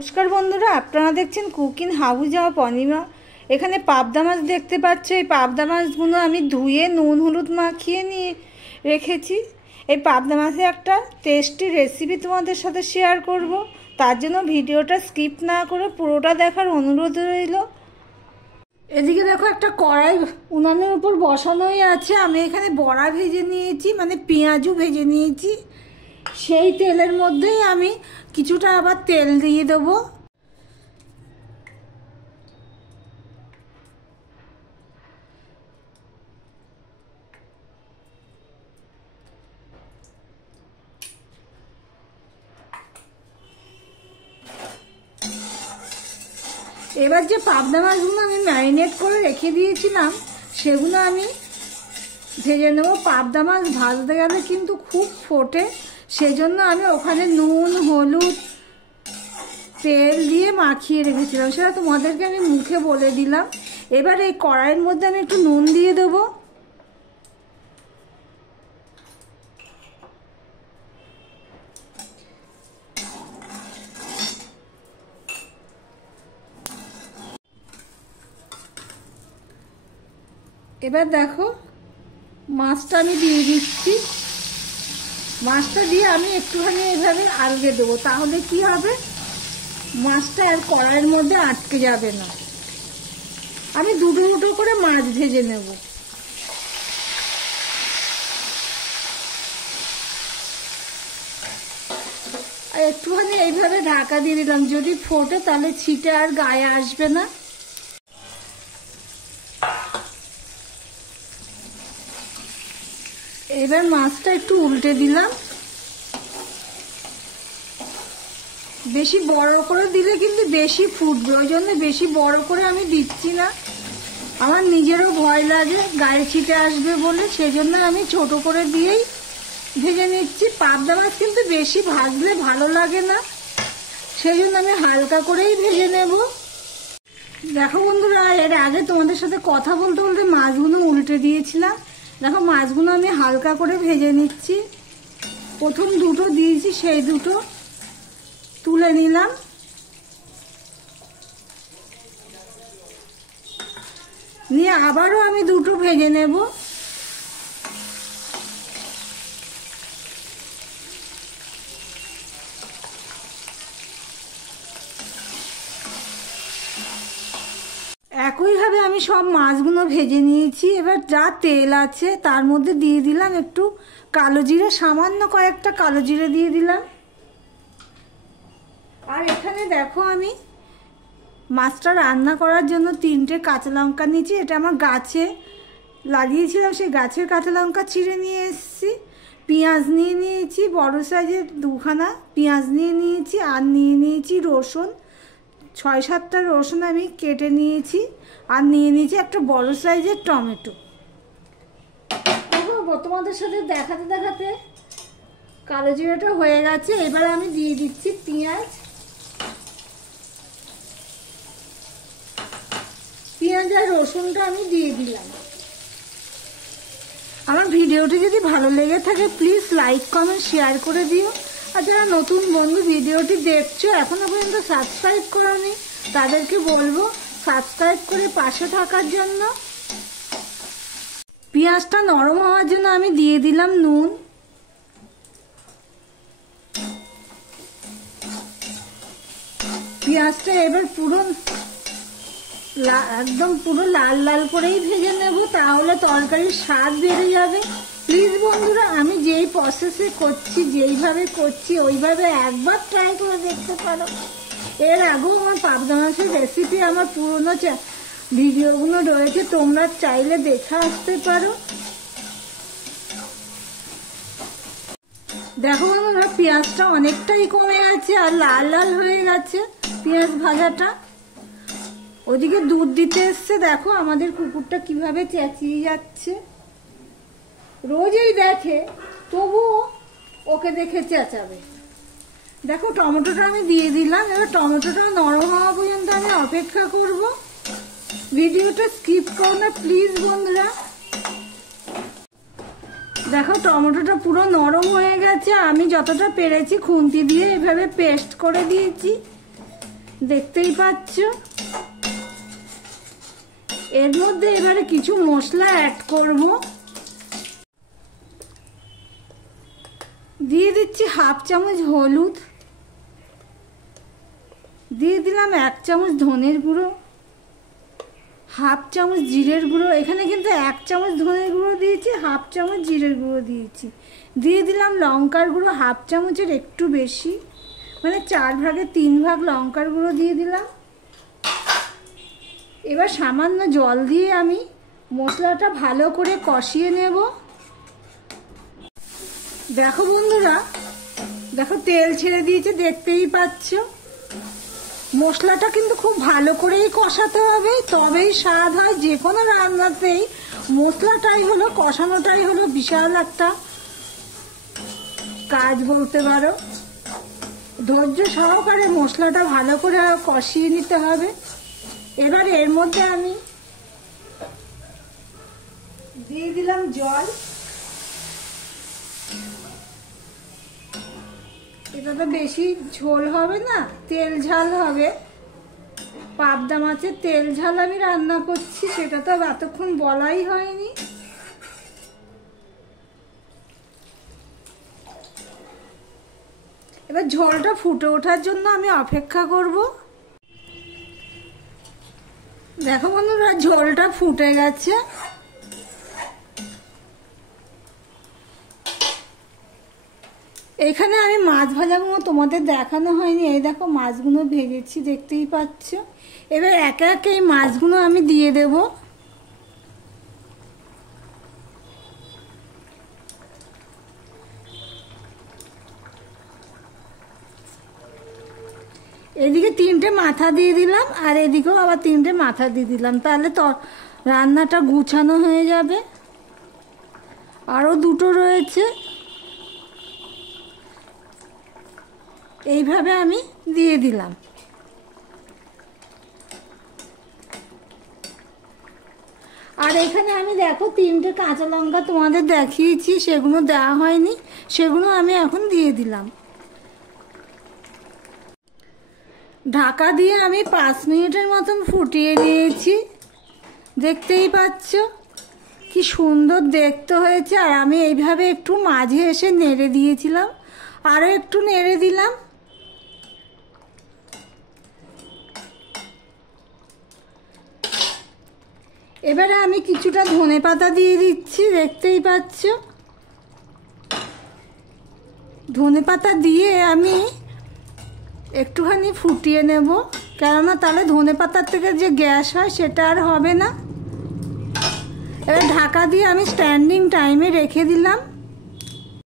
নমস্কার বন্ধুরা, আপনারা দেখছেন কুকিং হাউস অফ অনিমা। এখানে পাবদা মাছ দেখতে পাচ্ছ। এই পাবদা মাছগুলো আমি ধুয়ে নুন হলুদ মাখিয়ে নিয়ে রেখেছি। এই পাবদা মাছের একটা টেস্টি রেসিপি তোমাদের সাথে শেয়ার করব। তার জন্য ভিডিওটা স্কিপ না করে পুরোটা দেখার অনুরোধ রইল। এদিকে দেখো, একটা কড়াই উনানের উপর বসানোই আছে। আমি এখানে বড়া ভেজে নিয়েছি, মানে পেঁয়াজও ভেজে নিয়েছি। সেই তেলের মধ্যেই আমি কিছুটা আবার তেল দিয়ে দেবো। এবার যে পাবদা মাছগুলো আমি ম্যারিনেট করে রেখে দিয়েছিলাম সেগুলো আমি ভেজে নেবো। পাবদা মাছ ভাজতে গেলে কিন্তু খুব ফোটে, সেজন্য আমি ওখানে নুন হলুদ তেল দিয়ে মাখিয়ে রেখেছিলাম, সেটা তোমাদেরকে আমি মুখে বলে দিলাম। এবার এই কড়াইয়ের মধ্যে আমি একটু নুন দিয়ে দেবো। এবার দেখো, মাছটা আমি দিয়ে দিচ্ছি। মাছটা দিয়ে আমি একটুখানি এইভাবে আলগে দেবো, তাহলে কি হবে, মাছটা আর কড়াইয়ের মধ্যে আটকে যাবে না। আমি দুটো দুটো করে মাছ ভেজে নেব। আর একটুখানি এইভাবে ঢাকা দিয়ে দিলাম, যদি ফোটে তাহলে ছিটে আর গায়ে আসবে না। এবার মাছটা একটু উল্টে দিলাম। বেশি বড় করে দিলে কিন্তু বেশি ফুটবে, ওই জন্য বেশি বড় করে আমি দিচ্ছি না। আমার নিজেরও ভয় লাগে গায়ে ছিটে আসবে বলে, সেজন্য আমি ছোট করে দিয়েই ভেজে নিচ্ছি। পাবদা মাছ কিন্তু বেশি ভাজলে ভালো লাগে না, সেই জন্য আমি হালকা করেই ভেজে নেব। দেখো বন্ধুরা, এর আগে তোমাদের সাথে কথা বলতে বলতে মাছগুলো উল্টে দিয়েছিলাম। দেখো, মাছগুলো আমি হালকা করে ভেজে নিচ্ছি। প্রথম দুটো দিয়েছি, সেই দুটো তুলে নিলাম। নিয়ে আবারও আমি দুটো ভেজে নেব। একইভাবে আমি সব মাছগুলো ভেজে নিয়েছি। এবার যা তেল আছে তার মধ্যে দিয়ে দিলাম একটু কালো জিরে, সামান্য কয়েকটা কালো জিরে দিয়ে দিলাম। আর এখানে দেখো, আমি মাছটা রান্না করার জন্য 3টে কাঁচা লঙ্কা নিয়েছি। এটা আমার গাছে লাগিয়েছিলাম, সেই গাছের কাঁচা লঙ্কা ছিঁড়ে নিয়ে এসেছি। পেঁয়াজ নিয়ে নিয়েছি, বড় সাইজের 2খানা পেঁয়াজ নিয়ে নিয়েছি। আর নিয়ে নিয়েছি রসুন, 6-7টা রসুন আমি কেটে নিয়েছি। আর নিয়ে নিয়েছি একটা বড় সাইজের টমেটো। দেখো, তোমাদের সাথে দেখাতে দেখাতে কালো জিরাটা হয়ে গেছে। এবার আমি দিয়ে দিচ্ছি পেঁয়াজ। পেঁয়াজ আর রসুনটা আমি দিয়ে দিলাম। আমার ভিডিওটি যদি ভালো লেগে থাকে প্লিজ লাইক কমেন্ট শেয়ার করে দিও। আর যারা নতুন বন্ধু ভিডিওটি দেখছো এখনো পর্যন্ত সাবস্ক্রাইব করোনি, তাদেরকে বলবো সাবস্ক্রাইব করে পাশে থাকার জন্য। পেঁয়াজটা নরম হওয়ার জন্য আমি দিয়ে দিলাম নুন। পেঁয়াজটা এবার একদম পুরো লাল লাল করেই ভেজে নেব, তাহলে তরকারির স্বাদ বেড়ে যাবে। প্লিজ বন্ধুরা, আমি যেই প্রসেসে করছি, যেইভাবে করছি ওইভাবে একবার ট্রাই করে দেখতে পারো। এর আগেও আমার পাবদা মাছের রেসিপি আমার পুরনো ভিডিওগুলো রয়েছে, তোমরা চাইলে দেখে আসতে পারো। দেখো বন্ধুরা, পেঁয়াজটা অনেকটাই কমে গেছে আর লাল লাল হয়ে গেছে পেঁয়াজ ভাজাটা। ওদিকে দুধ দিতে এসছে। দেখো আমাদের কুকুরটা কিভাবে চেঁচিয়ে যাচ্ছে, রোজই দেখে তবুও ওকে দেখে চেঁচাবে। দেখো, টমেটোটা আমি দিয়ে দিলাম। এবার টমেটোটা নরম হওয়া পর্যন্ত আমি অপেক্ষা করব। ভিডিওটা স্কিপ করো না প্লিজ বন্ধুরা। দেখো, টমেটোটা পুরো নরম হয়ে গেছে। আমি যতটা পেরেছি খুন্তি দিয়ে এভাবে পেস্ট করে দিয়েছি। দেখতেই পাচ্ছ। এর মধ্যে এবারে কিছু মশলা অ্যাড করব। দিয়ে দিচ্ছি হাফ চামচ হলুদ, দিয়ে দিলাম 1 চামচ ধনের গুঁড়ো, হাফ চামচ জিরের গুঁড়ো। এখানে কিন্তু 1 চামচ ধনের গুঁড়ো দিয়েছি, হাফ চামচ জিরের গুঁড়ো দিয়েছি। দিয়ে দিলাম লঙ্কার গুঁড়ো হাফ চামচের একটু বেশি, মানে 4 ভাগে 3 ভাগ লঙ্কার গুঁড়ো দিয়ে দিলাম। এবার সামান্য জল দিয়ে আমি মশলাটা ভালো করে কষিয়ে নেব। দেখো বন্ধুরা, দেখো তেল ছেড়ে দিয়েছে, দেখতেই পাচ্ছ। মশলাটা কিন্তু খুব ভালো করেই কষাতে হবে, তবেই স্বাদ হয়। যে কোনো রান্নাতেই মশলাটাই হলো, কষানোটাই হলো বিশাল একটা কাজ বলতে পারো। ধৈর্য সহকারে মশলাটা ভালো করে কষিয়ে নিতে হবে। এবার এর মধ্যে আমি দিয়ে দিলাম জল। এটা তো বেশি ঝোল হবে না, তেল ঝাল হবে। পাবদা মাছের তেল ঝাল আমি রান্না করছি, সেটা তো এতক্ষণ বলাই হয়নি। এবার ঝোলটা ফুটে ওঠার জন্য আমি অপেক্ষা করব। দেখো বন্ধুরা, ঝোলটা ফুটে গেছে। এখানে আমি মাছ ভাজাগুলো তোমাদের দেখানো হয়নি, এই দেখো মাছগুলো ভেজেছি, দেখতেই পাচ্ছ। এবার একে একে এই মাছগুলো আমি দিয়ে দেব। এদিকে 3টে মাথা দিয়ে দিলাম, আর এদিকেও আবার 3টে মাথা দিয়ে দিলাম, তাহলে তো রান্নাটা গুছানো হয়ে যাবে। আরও 2টো রয়েছে, এইভাবে আমি দিয়ে দিলাম। আর এখানে আমি দেখো 3টে কাঁচা লঙ্কা তোমাদের দেখিয়েছি, সেগুলো দেওয়া হয়নি, সেগুলো আমি এখন দিয়ে দিলাম। ঢাকা দিয়ে আমি 5 মিনিটের মতন ফুটিয়ে নিয়েছি, দেখতেই পাচ্ছ কি সুন্দর দেখতে হয়েছে। আর আমি এইভাবে একটু মাঝে এসে নেড়ে দিয়েছিলাম, আরও একটু নেড়ে দিলাম। এবারে আমি কিছুটা ধনেপাতা দিয়ে দিচ্ছি, দেখতেই পাচ্ছ। ধনেপাতা দিয়ে আমি একটুখানি ফুটিয়ে নেব, কেননা তাহলে ধনেপাতার থেকে যে গ্যাস হয় সেটা আর হবে না। এবার ঢাকা দিয়ে আমি স্ট্যান্ডিং টাইমে রেখে দিলাম।